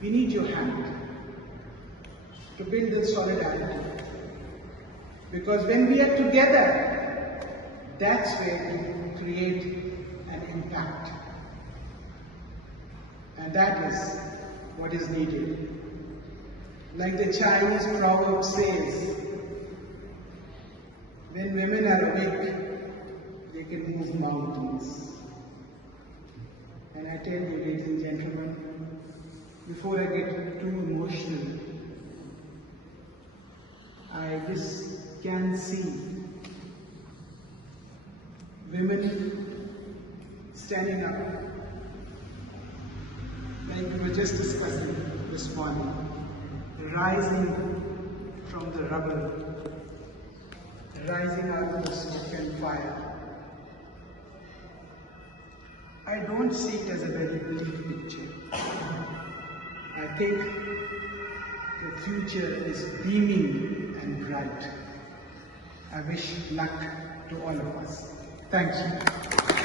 We need your hand to build this solidarity. Because when we are together, that's where we create an impact. And that is what is needed. Like the Chinese proverb says, when women are awake, they can move mountains. And I tell you, ladies and gentlemen, before I get too emotional, I just can see women standing up, like we were just discussing this morning, rising from the rubble, rising out of the smoke and fire. I don't see it as a very bleak picture. I think the future is beaming and bright. I wish luck to all of us. Thank you.